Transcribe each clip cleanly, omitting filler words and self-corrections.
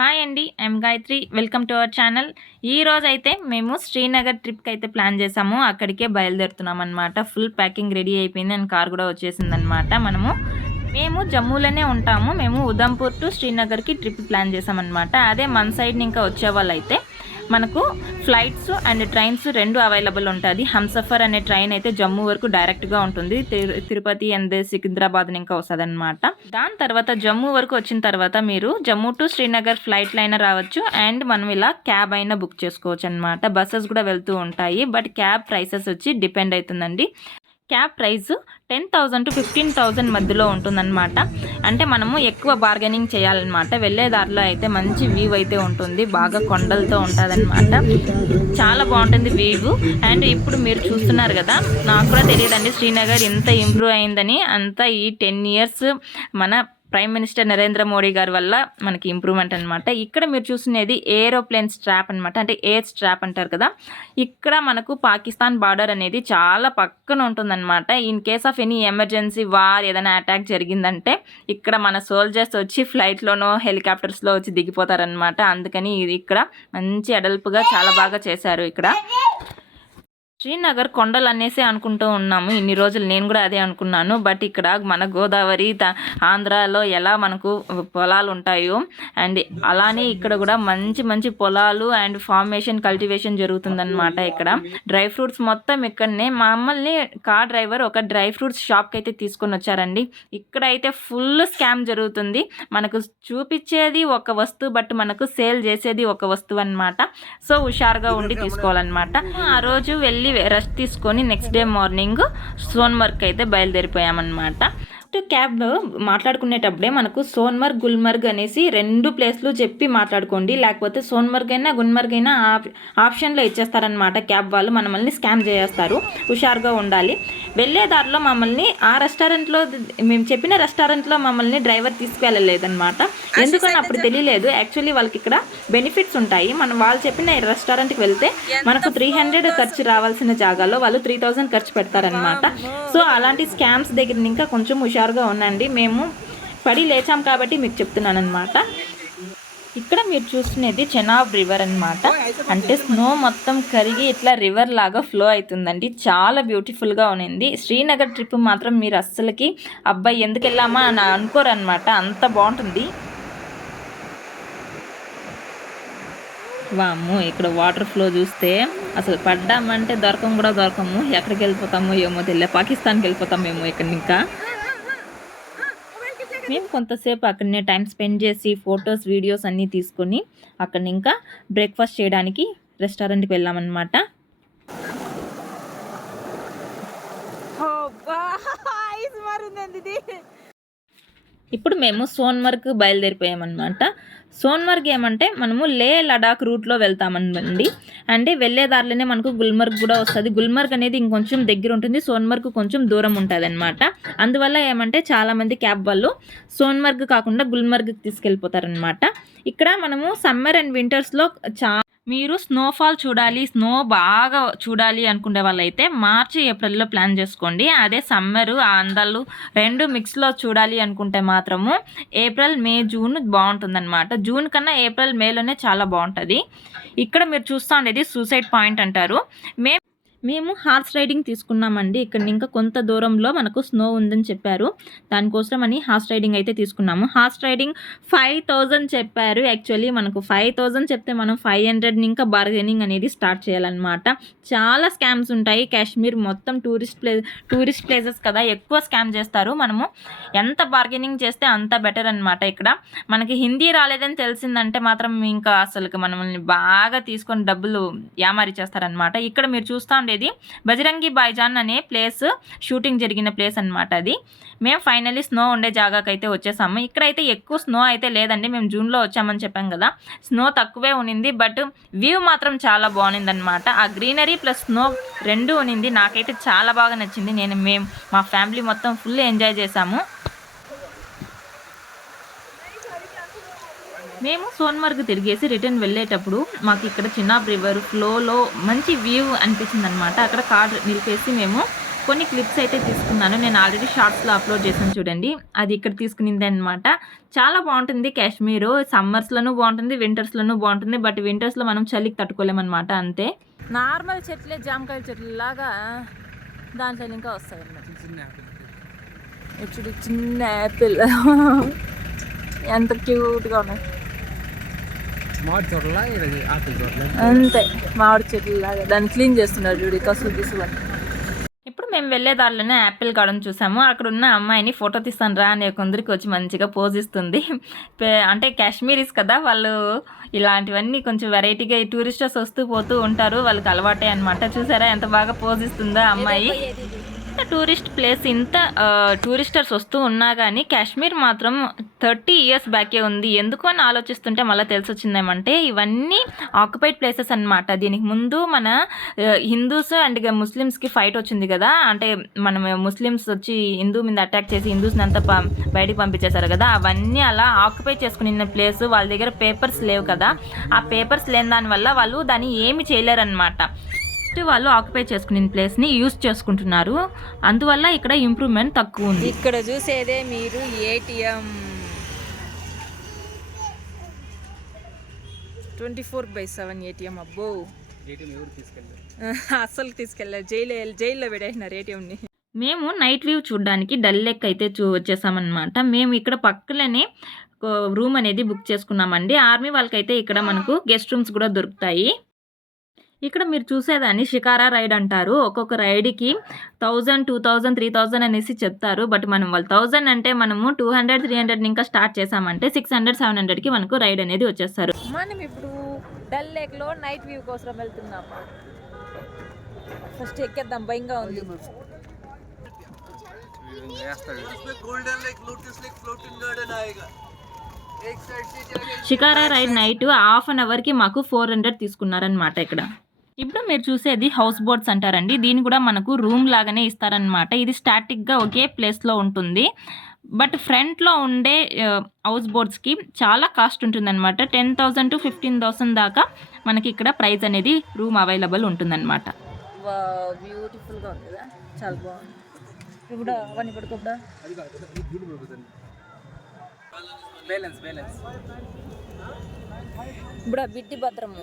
Hi అండి, I'm Gayatri. Welcome to our channel. ఈరోజైతే మేము శ్రీనగర్ ట్రిప్కి అయితే ప్లాన్ చేసాము. అక్కడికే బయలుదేరుతున్నాం అనమాట. ఫుల్ ప్యాకింగ్ రెడీ అయిపోయింది అండ్ కార్ కూడా వచ్చేసిందనమాట. మేము జమ్మూలోనే ఉంటాము. మేము ఉదంపూర్ టు శ్రీనగర్కి ట్రిప్ ప్లాన్ చేసామన్నమాట. అదే మన సైడ్ ఇంకా వచ్చే వాళ్ళు అయితే మనకు ఫ్లైట్స్ అండ్ ట్రైన్స్ రెండు అవైలబుల్ ఉంటుంది. హంసఫర్ అనే ట్రైన్ అయితే జమ్మూ వరకు డైరెక్ట్గా ఉంటుంది. తిరుపతి అండ్ సికింద్రాబాద్ ఇంకా వస్తుంది అనమాట. దాని తర్వాత జమ్మూ వరకు వచ్చిన తర్వాత మీరు జమ్మూ టు శ్రీనగర్ ఫ్లైట్లు అయినా రావచ్చు అండ్ మనం ఇలా క్యాబ్ అయినా బుక్ చేసుకోవచ్చు అనమాట. బస్సెస్ కూడా వెళ్తూ ఉంటాయి, బట్ క్యాబ్ ప్రైసెస్ వచ్చి డిపెండ్ అవుతుందండి. క్యాబ్ ప్రైస్ 10,000 to 15,000 మధ్యలో ఉంటుందన్నమాట. అంటే మనము ఎక్కువ బార్గెనింగ్ చేయాలన్నమాట. వెళ్ళే దారిలో అయితే మంచి వ్యూ అయితే ఉంటుంది, బాగా కొండలతో ఉంటుందన్నమాట. చాలా బాగుంటుంది వ్యూ. అండ్ ఇప్పుడు మీరు చూస్తున్నారు కదా, నాకు కూడా తెలియదండి శ్రీనగర్ ఇంత ఇంప్రూవ్ అయిందని. అంతా ఈ 10 years మన ప్రైమ్ మినిస్టర్ నరేంద్ర మోడీ గారి వల్ల మనకి ఇంప్రూవ్మెంట్ అనమాట. ఇక్కడ మీరు చూస్తున్నది ఏరోప్లేన్ స్ట్రాప్ అనమాట, అంటే ఎయిర్ స్ట్రాప్ అంటారు కదా. ఇక్కడ మనకు పాకిస్తాన్ బార్డర్ అనేది చాలా పక్కన ఉంటుందన్నమాట. In case of any emergency war ఏదైనా అటాక్ జరిగిందంటే ఇక్కడ మన సోల్జర్స్ వచ్చి ఫ్లైట్లోనో హెలికాప్టర్స్లో వచ్చి దిగిపోతారనమాట. అందుకని ఇది ఇక్కడ మంచి అడల్పుగా చాలా బాగా చేశారు. ఇక్కడ శ్రీనగర్ కొండలు అనేసి అనుకుంటూ ఉన్నాము ఇన్ని రోజులు. నేను కూడా అదే అనుకున్నాను. బట్ ఇక్కడ మన గోదావరి ఆంధ్రాలో ఎలా మనకు పొలాలు ఉంటాయో అండ్ అలానే ఇక్కడ కూడా మంచి మంచి పొలాలు అండ్ ఫార్మేషన్ కల్టివేషన్ జరుగుతుందన్నమాట. ఇక్కడ డ్రై ఫ్రూట్స్ మొత్తం ఇక్కడనే. మమ్మల్ని కార్ డ్రైవర్ ఒక డ్రై ఫ్రూట్స్ షాప్కి అయితే తీసుకొని వచ్చారండి. ఇక్కడ అయితే ఫుల్ స్కామ్ జరుగుతుంది. మనకు చూపించేది ఒక వస్తువు, బట్ మనకు సేల్ చేసేది ఒక వస్తువు అనమాట. సో హుషారుగా ఉండి తీసుకోవాలన్నమాట. ఆ రోజు వెళ్ళి రెస్ట్ తీసుకొని నెక్స్ట్ డే మార్నింగ్ సోన్మర్గ్ అయితే బయలుదేరిపోయామన్నమాట. క్యాబ్ మాట్లాడుకునేటప్పుడే మనకు సోన్మర్గ్ గుల్మర్గ్ అనేసి రెండు ప్లేస్లు చెప్పి మాట్లాడుకోండి, లేకపోతే సోన్మర్గ్ అయినా గుల్మర్గ్ అయినా ఆప్షన్లో ఇచ్చేస్తారనమాట. క్యాబ్ వాళ్ళు మనల్ని స్కామ్ చేస్తారు. హుషారుగా ఉండాలి. వెళ్ళే దారిలో మమ్మల్ని ఆ రెస్టారెంట్లో, మేము చెప్పిన రెస్టారెంట్లో మమ్మల్ని డ్రైవర్ తీసుకువెళ్ళలేదన్నమాట. ఎందుకని అప్పుడు తెలియలేదు. యాక్చువల్లీ వాళ్ళకి ఇక్కడ బెనిఫిట్స్ ఉంటాయి. వాళ్ళు చెప్పిన రెస్టారెంట్కి వెళ్తే మనకు 300 ఖర్చు రావాల్సిన జాగాలో వాళ్ళు 3,000 ఖర్చు పెడతారనమాట. సో అలాంటి స్కామ్స్ దగ్గర ఇంకా కొంచెం హుషారుగా ఉండండి. మేము పడి లేచాం కాబట్టి మీకు చెప్తున్నాను అనమాట. ఇక్కడ మీరు చూస్తున్నది చెనాబ్ రివర్ అనమాట. అంటే స్నో మొత్తం కరిగి ఇట్లా రివర్ లాగా ఫ్లో అవుతుందండి. చాలా బ్యూటిఫుల్గా ఉంది. శ్రీనగర్ ట్రిప్ మాత్రం మీరు అస్సలకి అబ్బాయి ఎందుకు వెళ్ళామా అని అనుకోరనమాట, అంత బాగుంటుంది. వాము ఇక్కడ వాటర్ ఫ్లో చూస్తే అసలు పడ్డామంటే దొరకము. ఎక్కడికి వెళ్ళిపోతామో ఏమో తెలియదు. పాకిస్తాన్కి వెళ్ళిపోతామేమో ఇక్కడ. ఇంకా మేము కొంతసేపు అక్కడనే టైం స్పెండ్ చేసి ఫొటోస్ వీడియోస్ అన్నీ తీసుకొని అక్కడ ఇంకా బ్రేక్ఫాస్ట్ చేయడానికి రెస్టారెంట్కి వెళ్ళామన్నమాట. ఇప్పుడు మేము సోన్మర్గ్ బయలుదేరిపోయామన్నమాట. సోన్మర్గ్ ఏమంటే మనము లే లడాక్ రూట్లో వెళ్తామండి. అంటే వెళ్ళే దారిలోనే మనకు గుల్మర్గ్ కూడా వస్తుంది. గుల్మర్గ్ అనేది ఇంకొంచెం దగ్గర ఉంటుంది, సోన్మర్గ్ కొంచెం దూరం ఉంటుంది అనమాట. అందువల్ల ఏమంటే చాలామంది క్యాబ్ వాళ్ళు సోన్మర్గ్ కాకుండా గుల్మర్గ్కి తీసుకెళ్ళిపోతారనమాట. ఇక్కడ మనము సమ్మర్ అండ్ వింటర్స్లో మీరు స్నోఫాల్ చూడాలి, స్నో బాగా చూడాలి అనుకునే వాళ్ళైతే మార్చి ఏప్రిల్లో ప్లాన్ చేసుకోండి. అదే సమ్మరు ఆ అందాలు రెండు మిక్స్లో చూడాలి అనుకుంటే మాత్రము ఏప్రిల్ మే జూన్ బాగుంటుందన్నమాట. జూన్ కన్నా ఏప్రిల్ మేలోనే చాలా బాగుంటుంది. ఇక్కడ మీరు చూస్తూ ఉండేది సూసైడ్ పాయింట్ అంటారు. మేము హార్స్ రైడింగ్ తీసుకున్నామండి. ఇక్కడ ఇంకా కొంత దూరంలో మనకు స్నో ఉందని చెప్పారు. దానికోసం అని హార్స్ రైడింగ్ అయితే తీసుకున్నాము. హార్స్ రైడింగ్ 5,000 చెప్పారు. యాక్చువల్లీ మనకు 5,000 చెప్తే మనం 500 ఇంకా బార్గెనింగ్ అనేది స్టార్ట్ చేయాలన్నమాట. చాలా స్కామ్స్ ఉంటాయి. కాశ్మీర్ మొత్తం టూరిస్ట్ ప్లేసెస్ కదా, ఎక్కువ స్కామ్ చేస్తారు. మనము ఎంత బార్గెనింగ్ చేస్తే అంత బెటర్ అనమాట. ఇక్కడ మనకి హిందీ రాలేదని తెలిసిందంటే మాత్రం ఇంకా అసలు మనల్ని బాగా తీసుకొని డబ్బులు యామారి చేస్తారనమాట. ఇక్కడ మీరు చూస్తూ బజరంగి భాయ్జాన్ అనే ప్లేస్ షూటింగ్ జరిగిన ప్లేస్ అనమాట. అది మేము ఫైనల్లీ స్నో ఉండే జాగాకైతే వచ్చేసాము. ఇక్కడైతే ఎక్కువ స్నో అయితే లేదండి. మేము జూన్లో వచ్చామని చెప్పాం కదా, స్నో తక్కువే ఉన్నింది. బట్ వ్యూ మాత్రం చాలా బాగుంది అనమాట. ఆ గ్రీనరీ ప్లస్ స్నో రెండు ఉన్నింది. నాకైతే చాలా బాగా నచ్చింది. మేము మా ఫ్యామిలీ మొత్తం ఫుల్ ఎంజాయ్ చేసాము. మేము సోన్మర్గ్ తిరిగేసి రిటర్న్ వెళ్ళేటప్పుడు మాకు ఇక్కడ చెనాబ్ రివర్ ఫ్లోలో మంచి వ్యూ అనిపించింది అనమాట. అక్కడ కార్ నిలిపేసి మేము కొన్ని క్లిప్స్ అయితే తీసుకున్నాను. నేను ఆల్రెడీ షార్ట్స్లో అప్లోడ్ చేశాను చూడండి. అది ఇక్కడ తీసుకునింది అనమాట. చాలా బాగుంటుంది కాశ్మీరు. సమ్మర్స్లోనూ బాగుంటుంది, వింటర్స్లోనూ బాగుంటుంది. బట్ వింటర్స్లో మనం చలికి తట్టుకోలేమన్నమాట అంతే. నార్మల్ చెట్లే జామకాయల చెట్లు లాగా దాంట్లో ఇంకా వస్తాయి అన్నమాట. ఇప్పుడు చిన్న యాపిల్ ఎంత క్యూట్గా ఉన్నాయి. అంతే మామిడి చెట్లు లాగా దాన్ని క్లీన్ చేస్తున్నారు చూడు, కసులు తీసుకొని. ఇప్పుడు మేము వెళ్ళే దారిలోనే యాపిల్ గార్డెన్ చూసాము. అక్కడ ఉన్న అమ్మాయిని ఫోటో తీస్తాను రా అని కొందరికి వచ్చి మంచిగా పోజ్ ఇస్తుంది. అంటే కాశ్మీరీస్ కదా, వాళ్ళు ఇలాంటివన్నీ కొంచెం వెరైటీగా టూరిస్టర్స్ వస్తూ పోతూ ఉంటారు, వాళ్ళకి అలవాటే అనమాట. చూసారా ఎంత బాగా పోజ్ ఇస్తుందో అమ్మాయి. టూరిస్ట్ ప్లేస్ ఇంత టూరిస్టర్స్ వస్తూ ఉన్నా కానీ కాశ్మీర్ మాత్రం 30 years బ్యాకే ఉంది. ఎందుకు అని ఆలోచిస్తుంటే మళ్ళీ తెలిసి వచ్చిందేమంటే ఇవన్నీ ఆక్యుపైడ్ ప్లేసెస్ అనమాట. దీనికి ముందు మన హిందూస్ అండ్ ముస్లిమ్స్కి ఫైట్ వచ్చింది కదా, అంటే మనం ముస్లిమ్స్ వచ్చి హిందూ మీద అటాక్ చేసి హిందూస్ని అంతా బయటికి పంపించేశారు కదా, అవన్నీ అలా ఆక్యుపై చేసుకున్న ప్లేస్. వాళ్ళ దగ్గర పేపర్స్ లేవు కదా, ఆ పేపర్స్ లేని దానివల్ల వాళ్ళు దాన్ని ఏమి చేయలేరన్నమాట. వాళ్ళు ఆక్యుపై చేసుకునే ప్లేస్ని యూజ్ చేసుకుంటున్నారు, అందువల్ల ఇక్కడ ఇంప్రూవ్మెంట్ తక్కువ ఉంది. ఇక్కడ చూసేదే మీరు ఏటీఎం 24/7 ఏటీఎం. అబ్బో అస్సలు తీసుకెళ్ళారు, జైల్లో పెట్టేసినారు ఏటీఎంని. మేము నైట్ వ్యూ చూడడానికి డల్ లేక్ అయితే వచ్చేసామన్నమాట. మేము ఇక్కడ పక్కనే రూమ్ అనేది బుక్ చేసుకున్నామండి. ఆర్మీ వాళ్ళకైతే ఇక్కడ మనకు గెస్ట్ రూమ్స్ కూడా దొరుకుతాయి. ఇక్కడ మీరు చూసేదాన్ని షికారా రైడ్ అంటారు. ఒక్కొక్క రైడ్కి 1000, 2000, 3000 అనేసి చెప్తారు. బట్ మనం వాళ్ళు 1000 అంటే మనము 200, 300 ఇంకా స్టార్ట్ చేసామంటే 600, 700కి మనకు రైడ్ అనేది వచ్చేస్తారు. మనం ఇప్పుడు డల్ లేక్లో నైట్ వ్యూ కోసం వెళ్తున్నాం. ఫస్ట్ ఎక్కేద్దాం, భయంగా ఉంది. షికారా రైడ్ నైట్ ½ an hourకి మాకు 400 తీసుకున్నారనమాట. ఇక్కడ ఇప్పుడు మీరు చూసేది హౌస్ బోట్స్ అంటారండి. దీన్ని కూడా మనకు రూమ్ లాగానే ఇస్తారనమాట. ఇది స్టాటిక్గా ఒకే ప్లేస్లో ఉంటుంది. బట్ ఫ్రంట్లో ఉండే హౌస్ బోట్స్కి చాలా కాస్ట్ ఉంటుందన్నమాట. 10,000 to 15,000 దాకా మనకి ఇక్కడ ప్రైస్ అనేది రూమ్ అవైలబుల్ ఉంటుందన్నమాట. బ్యూటిఫుల్గా ఉంది కదా, చాలా బాగుంది. ఇప్పుడు అవన్నీ పడుకోబడా ఇప్పుడు బిడ్డి భద్రము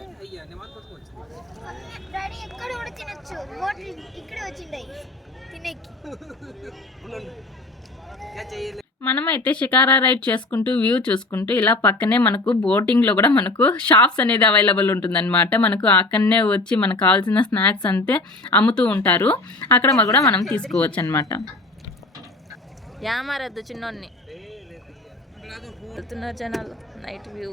మనమైతే షికారా రైడ్ చేసుకుంటూ వ్యూ చూసుకుంటూ ఇలా పక్కనే మనకు బోటింగ్లో కూడా మనకు షాప్స్ అనేది అవైలబుల్ ఉంటుందన్నమాట. మనకు అక్కడనే వచ్చి మనకు కావాల్సిన స్నాక్స్ అంతే అమ్ముతూ ఉంటారు. అక్కడ కూడా మనం తీసుకోవచ్చు అనమాట. యామారద్దు చిన్నోన్ని వెళ్తున్నారు జనాలు. Night view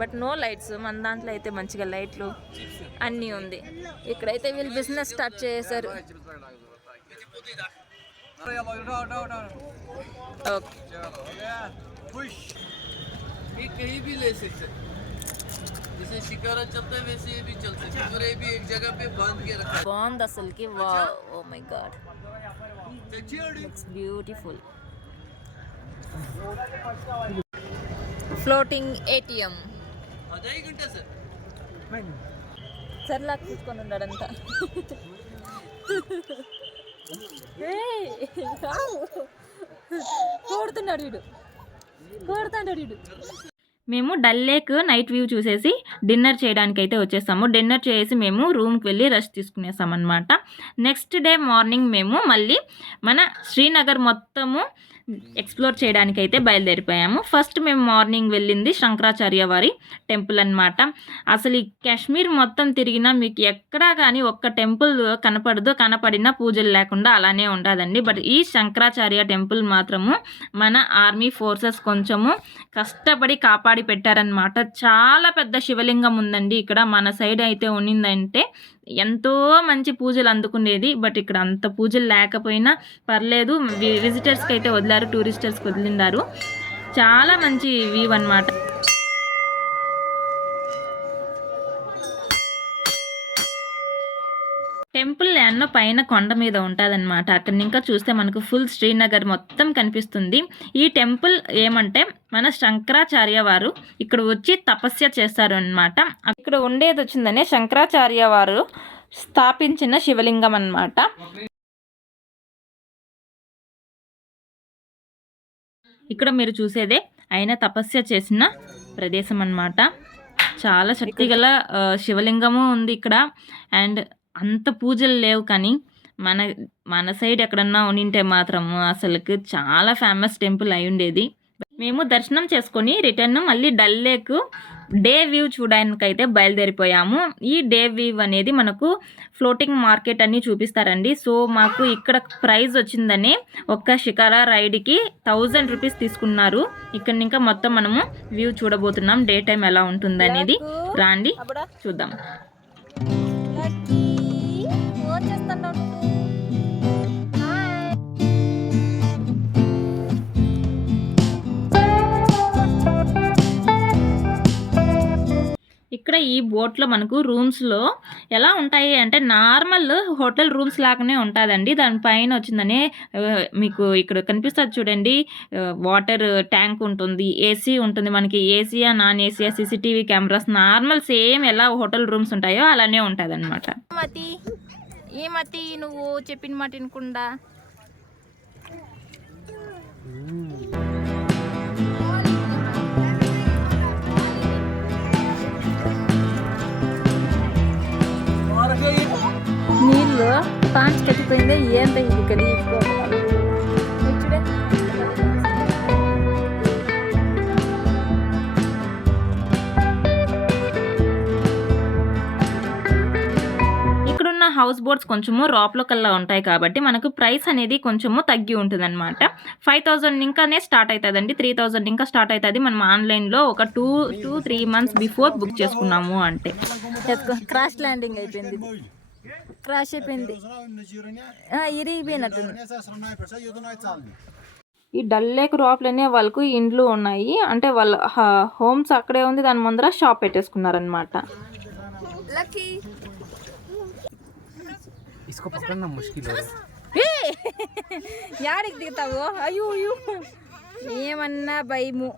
but no lights. మన దాంట్లో అయితే మంచిగా లైట్లు అన్నీ ఉంది. ఇక్కడైతే వీళ్ళు బిజినెస్ స్టార్ట్ చేశారు. బాగుంది అసలుకి. Oh my god, it's beautiful. Floating ATM సర్లాక్ తీసుకొని ఉన్నాడంతా. కోడుతున్నాడు వీడు, కోడుతాడు వీడు. మేము డల్ లేక్ నైట్ వ్యూ చూసేసి డిన్నర్ చేయడానికి అయితే వచ్చేసాము. డిన్నర్ చేసి మేము రూమ్కి వెళ్ళి రెస్ట్ తీసుకునేసాం అనమాట. నెక్స్ట్ డే మార్నింగ్ మేము మళ్ళీ మన శ్రీనగర్ మొత్తము ఎక్స్ప్లోర్ చేయడానికి అయితే బయలుదేరిపోయాము. ఫస్ట్ మేము మార్నింగ్ వెళ్ళింది శంకరాచార్య వారి టెంపుల్ అనమాట. అసలు ఈ కాశ్మీర్ మొత్తం తిరిగినా మీకు ఎక్కడా కానీ ఒక్క టెంపుల్ కనపడదు, కనపడిన పూజలు లేకుండా అలానే ఉండదండి. బట్ ఈ శంకరాచార్య టెంపుల్ మాత్రము మన ఆర్మీ ఫోర్సెస్ కొంచెము కష్టపడి కాపాడి పెట్టారనమాట. చాలా పెద్ద శివలింగం ఉందండి ఇక్కడ. మన సైడ్ అయితే ఉన్నిందంటే ఎంతో మంచి పూజలు అందుకునేది. బట్ ఇక్కడ అంత పూజలు లేకపోయినా పర్లేదు, విజిటర్స్కి అయితే వదిలారు, టూరిస్టర్స్కి వదిలినారు. చాలా మంచి వ్యూ అన్నమాట. టెంపుల్ ఎన్నో పైన కొండ మీద ఉంటుందన్నమాట. అక్కడ ఇంకా చూస్తే మనకు ఫుల్ శ్రీనగర్ మొత్తం కనిపిస్తుంది. ఈ టెంపుల్ ఏమంటే మన శంకరాచార్య వారు ఇక్కడ వచ్చి తపస్య చేస్తారు అన్నమాట. ఇక్కడ ఉండేది వచ్చిందనే శంకరాచార్య వారు స్థాపించిన శివలింగం అన్నమాట. ఇక్కడ మీరు చూసేదే ఆయన తపస్య చేసిన ప్రదేశం అన్నమాట. చాలా శక్తిగల శివలింగము ఉంది ఇక్కడ. అండ్ అంత పూజలు లేవు, కానీ మన మన సైడ్ ఎక్కడన్నా ఉండింటే మాత్రము అసలుకి చాలా ఫేమస్ టెంపుల్ అయి ఉండేది. మేము దర్శనం చేసుకొని రిటర్న్ మళ్ళీ డల్ లేక్ డే వ్యూ చూడడానికైతే బయలుదేరిపోయాము. ఈ డే వ్యూ అనేది మనకు ఫ్లోటింగ్ మార్కెట్ అని చూపిస్తారండి. సో మాకు ఇక్కడ ప్రైస్ వచ్చిందని ఒక్క షికారా రైడ్కి 1000 రూపీస్ తీసుకున్నారు. ఇక్కడ ఇంకా మొత్తం మనము వ్యూ చూడబోతున్నాం. డే టైం ఎలా ఉంటుంది అనేది రాండి చూద్దాం. ఇక్కడ ఈ బోట్లో మనకు రూమ్స్లో ఎలా ఉంటాయి అంటే నార్మల్ హోటల్ రూమ్స్ లాగానే ఉంటుందండి. దానిపైన వచ్చిందని మీకు ఇక్కడ కనిపిస్తుంది చూడండి, వాటర్ ట్యాంక్ ఉంటుంది, ఏసీ ఉంటుంది. మనకి Asia non Asia CCTV cameras normal same ఎలా హోటల్ రూమ్స్ ఉంటాయో అలానే ఉంటుంది అనమాట. మతి నువ్వు చెప్పిన మాట వినకుండా నీళ్ళు పాంచ్ కట్టిపోయిందే ఏంత ఇది కలిగిపోవాలి. ఇక్కడున్న హౌస్ బోట్స్ కొంచెము రాప్లో కల్లా ఉంటాయి కాబట్టి మనకు ప్రైస్ అనేది కొంచెము తగ్గి ఉంటుంది అనమాట. 5000 ఇంకానే స్టార్ట్ అవుతుందండి. 3000 ఇంకా స్టార్ట్ అవుతుంది. మనం ఆన్లైన్లో ఒక 2-3 months బిఫోర్ బుక్ చేసుకున్నాము అంటే. క్రాష్ ల్యాండింగ్ అయిపోయింది, క్రాష్ అయిపోయింది, ఇరిగిపోయినట్టు. ఈ డల్ లేక్ రాప్లనే వాళ్ళకు ఇండ్లు ఉన్నాయి అంటే వాళ్ళ హోమ్స్ అక్కడే ఉంది, దాని ముందర షాప్ పెట్టేసుకున్నారనమాట. యాడికి దిగుతావు? అయ్యో ఏమన్నా భయము.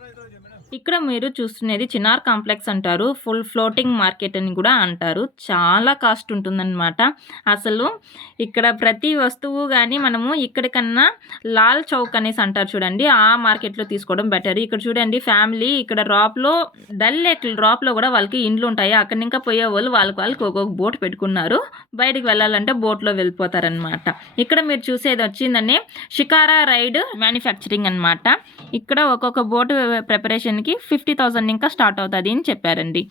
ఇక్కడ మీరు చూస్తున్నది చినార్ కాంప్లెక్స్ అంటారు. ఫుల్ ఫ్లోటింగ్ మార్కెట్ అని కూడా అంటారు. చాలా కాస్ట్ ఉంటుందన్నమాట. అసలు ఇక్కడ ప్రతి వస్తువు కానీ మనము ఇక్కడికన్నా లాల్ చౌక్ అనేసి అంటారు చూడండి, ఆ మార్కెట్లో తీసుకోవడం బెటర్. ఇక్కడ చూడండి ఫ్యామిలీ ఇక్కడ రాప్లో డల్ లేక్ రాప్లో కూడా వాళ్ళకి ఇండ్లు ఉంటాయి. అక్కడి ఇంకా పోయే వాళ్ళు వాళ్ళకి ఒక్కొక్క బోట్ పెట్టుకున్నారు. బయటికి వెళ్ళాలంటే బోట్లో వెళ్ళిపోతారనమాట. ఇక్కడ మీరు చూసేది వచ్చిందని షికారా రైడ్ మ్యానుఫ్యాక్చరింగ్ అనమాట. ఇక్కడ ఒక్కొక్క బోట్ ప్రిపరేషన్కి 50,000 ఇంకా స్టార్ట్ అవుతుంది అని చెప్పారండి.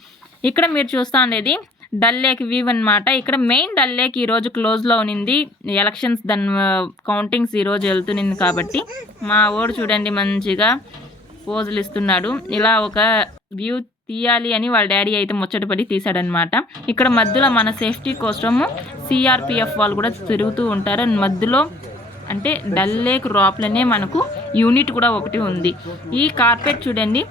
ఇక్కడ మీరు చూస్తూ ఉండేది డల్ లేక్ వ్యూ అనమాట. ఇక్కడ మెయిన్ డల్ లేక్ ఈరోజు క్లోజ్లో ఉన్నింది. ఎలక్షన్స్ దాని కౌంటింగ్స్ ఈరోజు వెళ్తుంది కాబట్టి మా ఓడు చూడండి మంచిగా పోజులు ఇస్తున్నాడు. ఇలా ఒక వ్యూ తీయాలి అని వాళ్ళ డాడీ అయితే ముచ్చటపడి తీశాడనమాట. ఇక్కడ మధ్యలో మన సేఫ్టీ కోసము సిఆర్పిఎఫ్ వాళ్ళు కూడా తిరుగుతూ ఉంటారు. మధ్యలో అంటే డల్ లేక్ రాప్లనే మనకు యూనిట్ కూడా ఒకటి ఉంది. ఈ కార్పెట్ చూడండి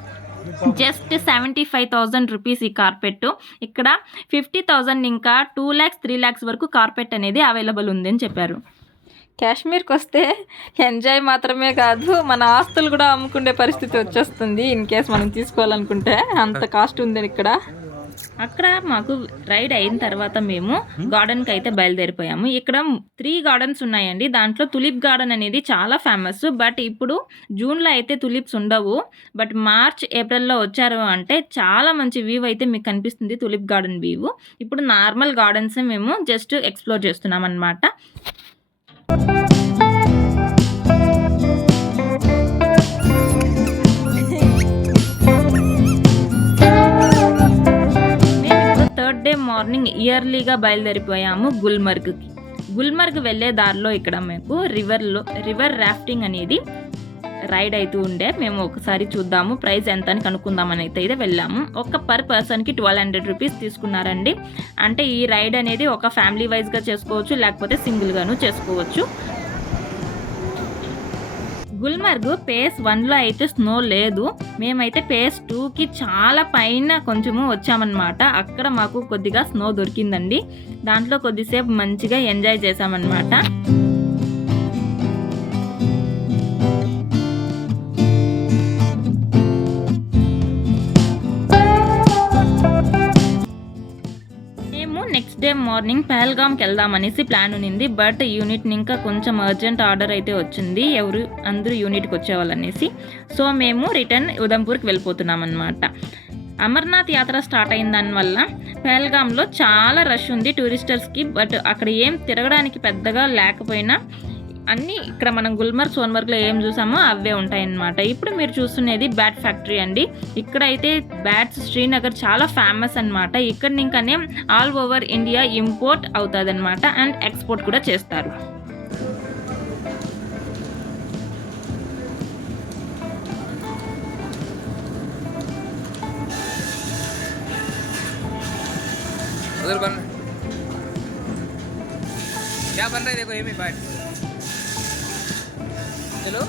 జస్ట్ 75,000 రూపీస్ ఈ కార్పెట్. ఇక్కడ 50,000 ఇంకా 2 lakhs 3 lakhs వరకు కార్పెట్ అనేది అవైలబుల్ ఉంది అని చెప్పారు. కాశ్మీర్కి వస్తే ఎంజాయ్ మాత్రమే కాదు, మన ఆస్తులు కూడా అమ్ముకునే పరిస్థితి వచ్చేస్తుంది ఇన్ కేస్ మనం తీసుకోవాలనుకుంటే. అంత కాస్ట్ ఉంది ఇక్కడ. అక్కడ మాకు రైడ్ అయిన తర్వాత మేము గార్డెన్కి అయితే బయలుదేరిపోయాము. ఇక్కడ 3 gardens ఉన్నాయండి. దాంట్లో తులిప్ గార్డెన్ అనేది చాలా ఫేమస్. బట్ ఇప్పుడు జూన్లో అయితే తులిప్స్ ఉండవు. బట్ మార్చ్ ఏప్రిల్లో వచ్చారు అంటే చాలా మంచి వ్యూ అయితే మీకు కనిపిస్తుంది తులిప్ గార్డెన్ వ్యూ. ఇప్పుడు నార్మల్ గార్డెన్స్ మేము జస్ట్ ఎక్స్ప్లోర్ చేస్తున్నాం అన్నమాట. మార్నింగ్ ఇయర్లీగా బయలుదేరిపోయాము గుల్మర్గ్కి. గుల్మర్గ్ వెళ్ళే దారిలో ఇక్కడ మీకు రివర్ రాఫ్టింగ్ అనేది రైడ్ అవుతూ ఉండే. మేము ఒకసారి చూద్దాము ప్రైస్ ఎంత అని కనుక్కుందామని అయితే వెళ్ళాము. ఒక పర్ పర్సన్కి 1200 రూపీస్ తీసుకున్నారండి. అంటే ఈ రైడ్ అనేది ఒక ఫ్యామిలీ వైజ్గా చేసుకోవచ్చు, లేకపోతే సింగిల్గాను చేసుకోవచ్చు. గుల్మర్గ్ phase 1లో అయితే స్నో లేదు. మేమైతే phase 2కి చాలా పైన కొంచెము వచ్చామన్నమాట. అక్కడ మాకు కొద్దిగా స్నో దొరికిందండి. దాంట్లో కొద్దిసేపు మంచిగా ఎంజాయ్ చేసామన్నమాట. నెక్స్ట్ డే మార్నింగ్ పహల్గామ్కి వెళ్దామనేసి ప్లాన్ ఉన్నింది. బట్ యూనిట్ని ఇంకా కొంచెం అర్జెంట్ ఆర్డర్ అయితే వచ్చింది, అందరూ యూనిట్కి వచ్చేవాళ్ళనేసి. సో మేము రిటర్న్ ఉదంపూర్కి వెళ్ళిపోతున్నాం అనమాట. అమర్నాథ్ యాత్ర స్టార్ట్ అయిన దానివల్ల పహల్గామ్లో చాలా రష్ ఉంది టూరిస్టర్స్కి. బట్ అక్కడ ఏం తిరగడానికి పెద్దగా లేకపోయినా అన్నీ ఇక్కడ మనం గుల్మర్గ్ సోన్మర్గ్లో ఏం చూసామో అవే ఉంటాయన్నమాట. ఇప్పుడు మీరు చూస్తున్నది బ్యాట్ ఫ్యాక్టరీ అండి. ఇక్కడైతే బ్యాట్స్ శ్రీనగర్ చాలా ఫేమస్ అనమాట. ఇక్కడ ఇంకానే ఆల్ ఓవర్ ఇండియా ఇంపోర్ట్ అవుతుంది అనమాట అండ్ ఎక్స్పోర్ట్ కూడా చేస్తారు. उधर बन क्या बन रहा है देखो, ये भी बैठ चलो।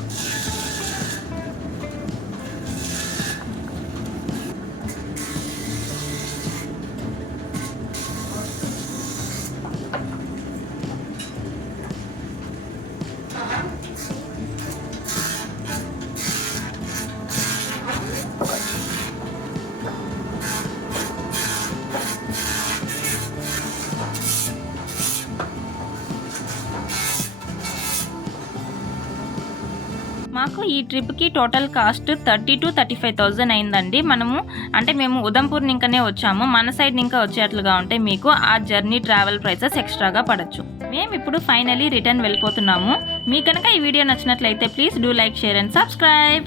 మాకు ఈ ట్రిప్కి టోటల్ కాస్ట్ 30,000 to 35,000 అయిందండి. మేము ఉదంపూర్ ఇంకనే వచ్చాము. మన సైడ్ ఇంకా వచ్చేట్లుగా ఉంటే మీకు ఆ జర్నీ ట్రావెల్ ప్రైసెస్ ఎక్స్ట్రాగా పడచ్చు. మేము ఇప్పుడు ఫైనలీ రిటర్న్ వెళ్ళిపోతున్నాము. మీకు కనుక ఈ వీడియో నచ్చినట్లయితే please do like, share and subscribe.